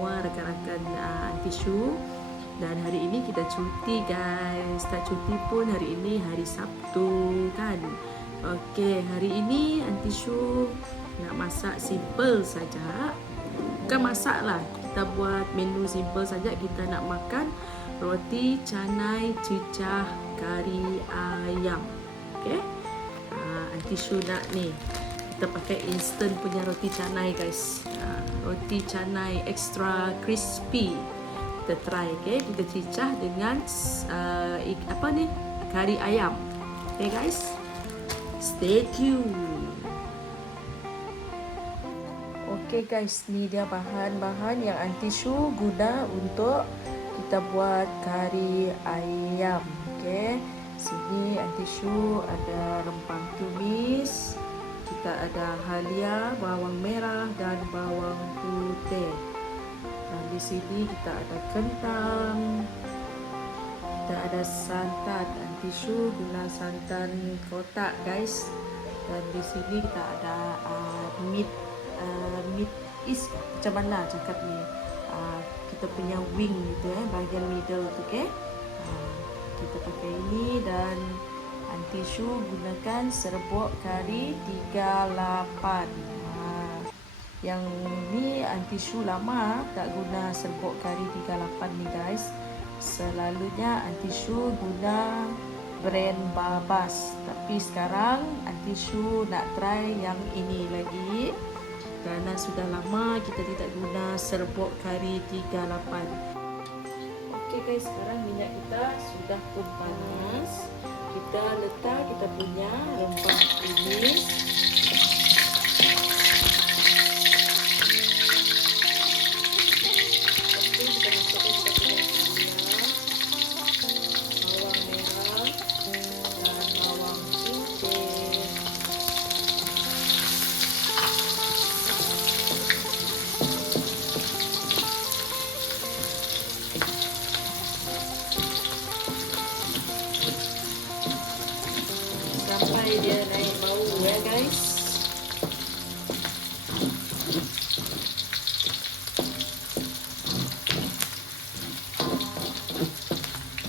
semua rakan-rakan Aunty Shu. Dan hari ini kita cuti guys. Tak cuti pun hari ini hari Sabtu kan. Okey, hari ini Aunty Shu nak masak simple saja. Bukan masak lah, kita buat menu simple saja. Kita nak makan roti canai cicah kari ayam. Okey. Aunty Shu nak ni, kita pakai instant punya roti canai guys. Roti canai extra crispy. Kita try, okay? Kita cicah dengan kari ayam. Okay guys, stay tune. Okay guys, ni dia bahan-bahan yang Aunty Shu guna untuk kita buat kari ayam. Okay, sini Aunty Shu ada rempah tumis, kita ada halia, bawang merah dan bawang putih. Dan di sini kita ada kentang, kita ada santan. Aunty Shu guna santan kotak guys. Dan di sini kita ada meat is macam mana cakap ni, kita punya wing gitu bahagian middle tu, okay? Kita pakai ini dan Aunty Shu gunakan serbuk kari 38. Yang ni Aunty Shu lama tak guna serbuk kari 38 ni guys. Selalunya Aunty Shu guna brand Babas, tapi sekarang Aunty Shu nak try yang ini lagi kerana sudah lama kita tidak guna serbuk kari 38. Okey guys, sekarang minyak kita sudah pun panas. Kita letak kita punya rempah tumis. Sampai dia naik bau ya guys.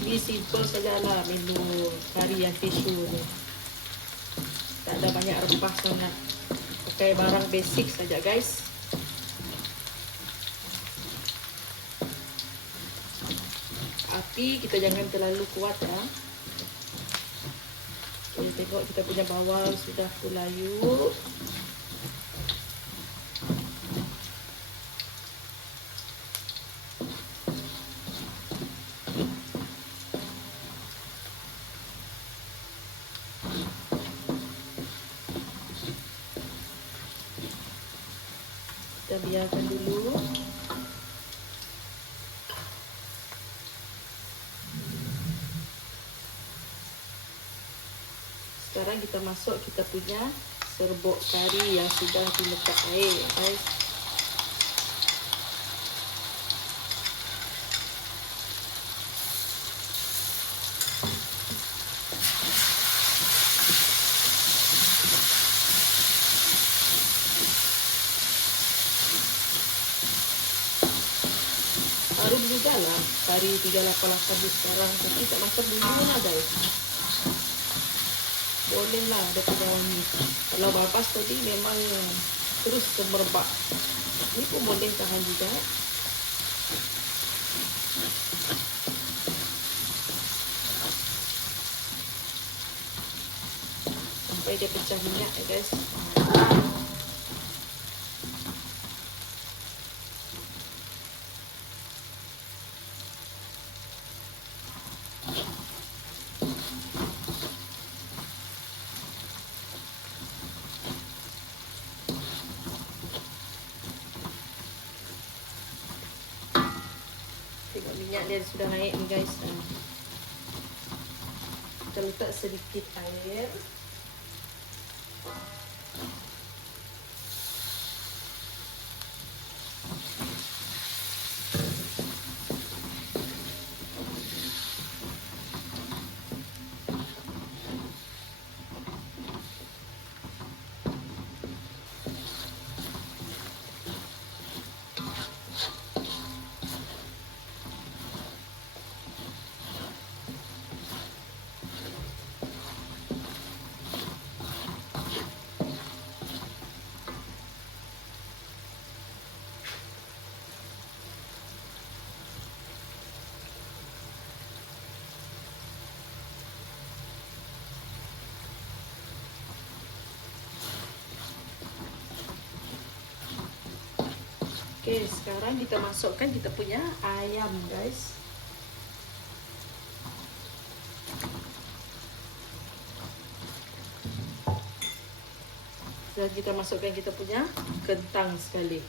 Ini simple sajalah menu kari Aunty Shu ni. Tak ada banyak rempah sangat. Pakai barang basic saja guys. Api kita jangan terlalu kuat ya. Okay, tengok kita punya bawang sudah layu. Kita biarkan dulu. Sekarang kita masuk kita punya serbuk kari yang sudah diletak air guys. Harum juga lah kari 388 sekarang, tapi tak makan bumbu lah guys. Boleh lah ada punya wangi. Kalau Babas tadi memang terus semerbak. Ini pun boleh tahan juga. Sampai dia pecah minyak ya guys. Tengok minyak dia sudah naik ni guys. Kita letak sedikit air. Okey, sekarang kita masukkan kita punya ayam, guys. Dan kita masukkan kita punya kentang sekali.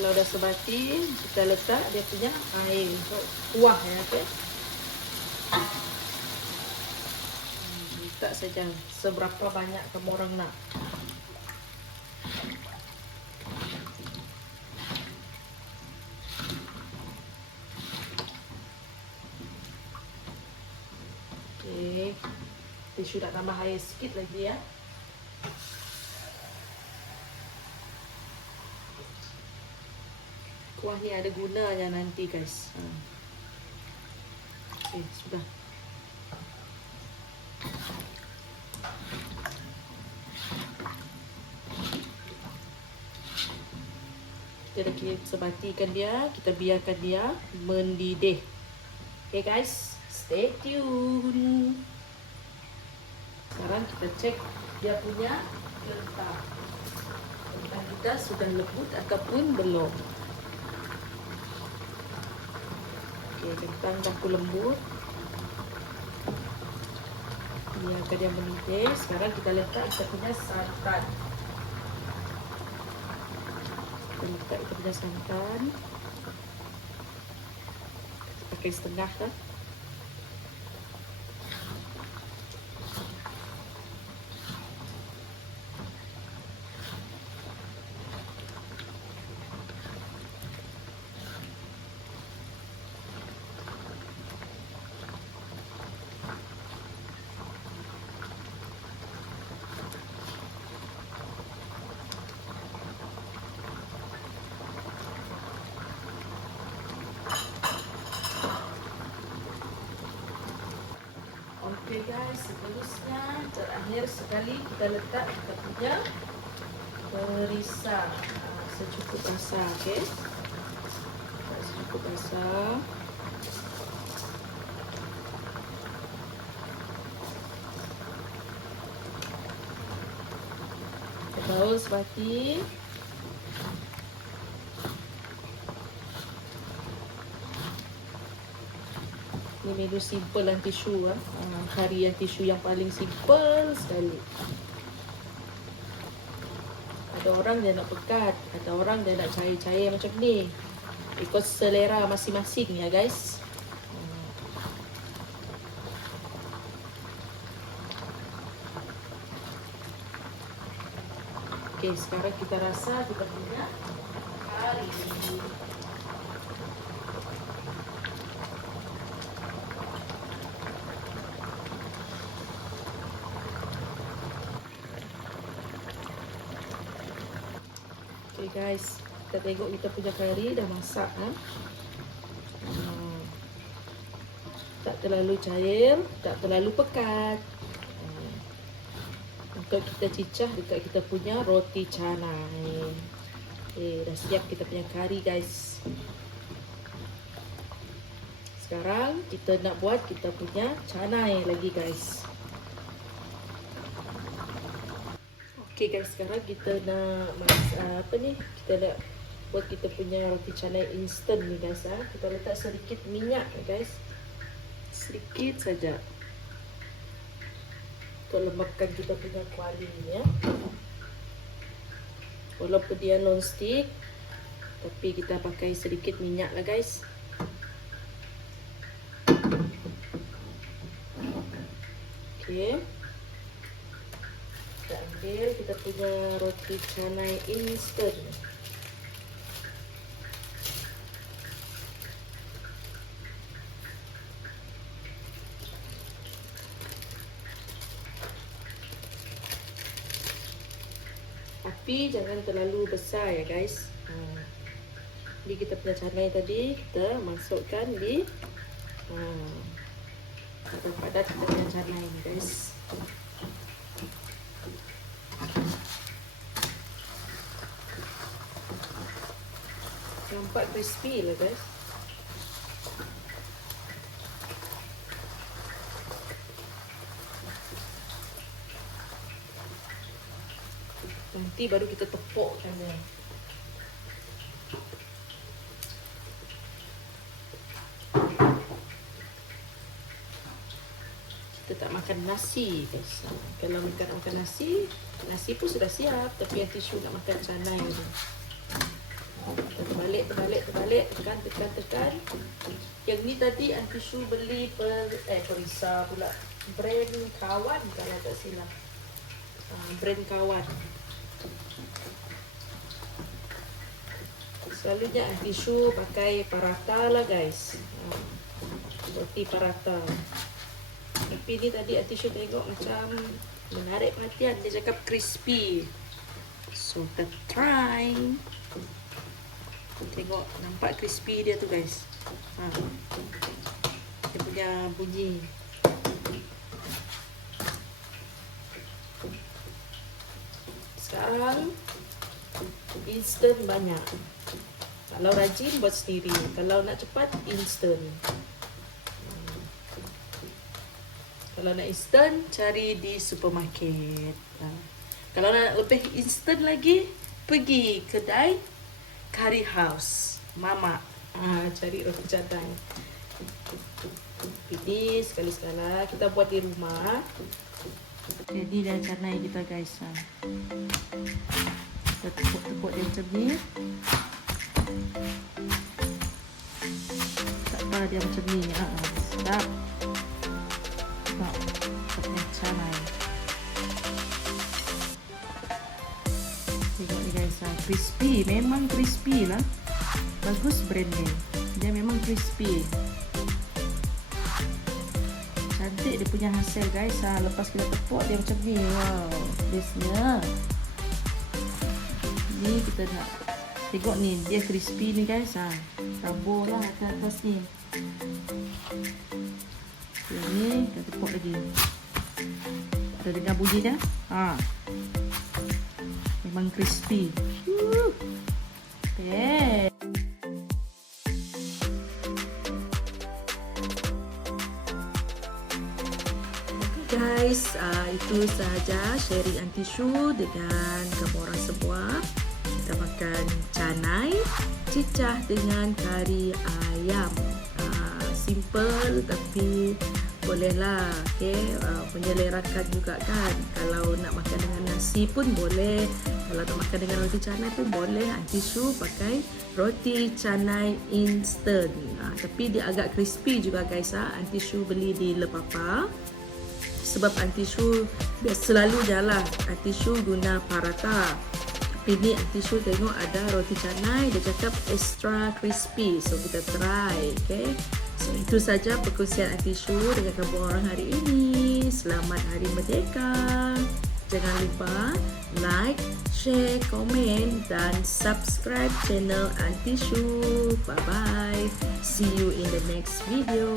Kalau dah sebati, kita letak dia punya air untuk kuah ya, okey. Letak saja seberapa banyak kamu orang nak. Okey. Tisu nak tambah air sikit lagi ya. Kuah ni ada gunanya nanti, guys. Okey, sudah. Kita dah sebatikan dia, kita biarkan dia mendidih. Okay guys, stay tune. Sekarang kita cek dia punya kentang. Kentang kita sudah lembut ataupun belum. Okay, kentang dah lembut. Biarkan dia mendidih. Sekarang kita letak kita punya santan. Kita letak kita punya santan. Pakai setengah kan. Okey guys, seterusnya terakhir sekali kita letak kita punya perisa secukup rasa, okey. Secukup rasa. Kita bawa sebati. Ini menu simple dan tisu lah. Kari yang tisu yang paling simple sekali. Ada orang dia nak pekat, ada orang dia nak cair-cair macam ni. Ikut selera masing-masing ya guys. Okey, sekarang kita rasa kita punya kari. Okay guys, kita tengok kita punya kari dah masak tak terlalu cair, tak terlalu pekat. Untuk kita cicah dekat kita punya roti canai. Okay, dah siap kita punya kari guys. Sekarang kita nak buat kita punya canai lagi guys. Okay guys, sekarang kita nak kita nak buat kita punya roti canai instant ni guys. Kita letak sedikit minyak guys, sedikit saja untuk lembapkan kita punya kuali ni ya. Walaupun dia non stick, tapi kita pakai sedikit minyak lah guys. Okay, kita ambil kita punya roti canai instant. Tapi jangan terlalu besar ya guys. Jadi kita punya canai tadi kita masukkan di Dah padat kita punya canai ni guys. Nampak crispy lah guys. Nanti baru kita tepukkan dia. Kita tak makan nasi guys. Kalau makan nasi, nasi pun sudah siap. Tapi yang tisu nak makan canai tu. Terbalik, tekan. Yang ni tadi Aunty Shu beli perisa pula. Brand Kawan kalau tak silap. Brand Kawan. Selalunya Aunty Shu pakai paratha lah guys. Roti paratha. Tapi ni tadi Aunty Shu tengok macam menarik perhatian. Dia cakap crispy. So kita try. Tengok nampak crispy dia tu guys. Dia punya bunyi. Sekarang instant banyak. Kalau rajin buat sendiri. Kalau nak cepat instant. Kalau nak instant cari di supermarket. Kalau nak lebih instant lagi pergi kedai Curry House Mama. Cari roti canai. Ini sekali-sekala kita buat di rumah. Jadi dah canai kita guys. Kita tepuk-tepuk dia macam ni. Tak apa dia macam ni. Sedap. Sedap. Sedap canai. Tengok ni guys, crispy, memang crispy lah. Bagus brand dia memang crispy. Cantik dia punya hasil guys. Lepas kita tepuk dia macam ni. Wow, bestnya. Ni kita nak tengok ni, dia crispy ni guys. Tabur lah atas ni. Ni kita tepuk lagi. Ada dengar bunyi dah? Memang crispy. Okay. Guys, itu sahaja sharing Aunty Shu dengan kamu orang semua. Kita makan canai cicah dengan kari ayam. Simple tapi bolehlah, okay? Menyelerakan juga kan. Kalau nak makan dengan nasi pun boleh. Kalau nak makan dengan roti canai pun boleh. Aunty Shu pakai roti canai instant. Tapi dia agak crispy juga guys. Aunty Shu beli di Le Papa. Sebab Aunty Shu selalu jalan. Aunty Shu guna paratha. Tapi ni Aunty Shu tengok ada roti canai. Dia cakap extra crispy. So kita try, okay? So itu saja perkongsian Aunty Shu dengan kamu orang hari ini. Selamat Hari Merdeka. Jangan lupa like, share, komen dan subscribe channel Aunty Shu. Bye bye. See you in the next video.